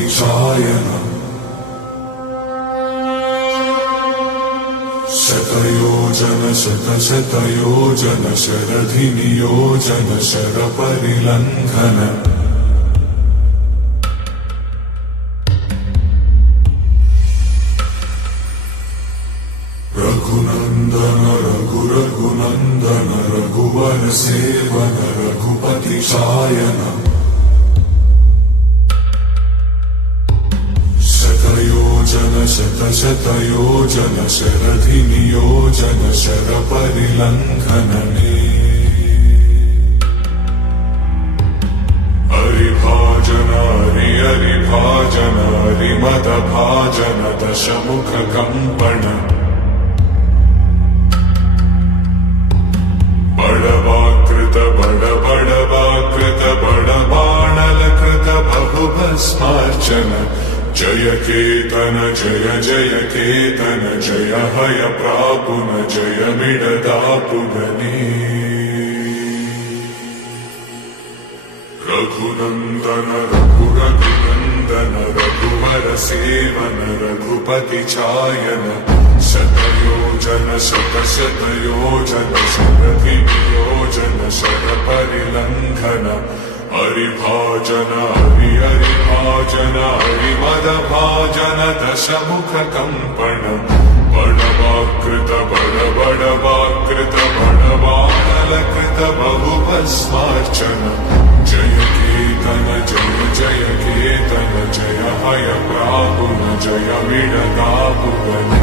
रघुपतिशायनम् शतयोजन शतशतयोजन शरधिनियोजन शरपरिलङ्घन रघुनन्दन रघुरघुनन्दन रघुवर सेवन रघुपतिशायनम् शतयोजन शतशतयोजन शरधिनियोजन शरपरिलङ्घनने हरिभाजन हरिभाजन हरिमदभाजन दशमुखकम्पण बडवाकृत बडबडवाकृत बडबाणलकृत बहुभस्मार्चन जय केतन जय जय केतन जय हय प्रापुन जय मिडदापुगने रघुनन्दन रघुरघुनन्दन रघुवर सेवन रघुपतिचायन शतयोजन शतशतयोजन शरधिनियोजन शरपरिलङ्घन हरिभाजन हरिभाजन हरिमदभाजन दशमुखकम्पण बडवाकृत बडबडवाकृत बडबाणलकृत बहुभस्मार्चन जय केतन जय जय केतन जय हय प्रापुन जय मिडदापुगने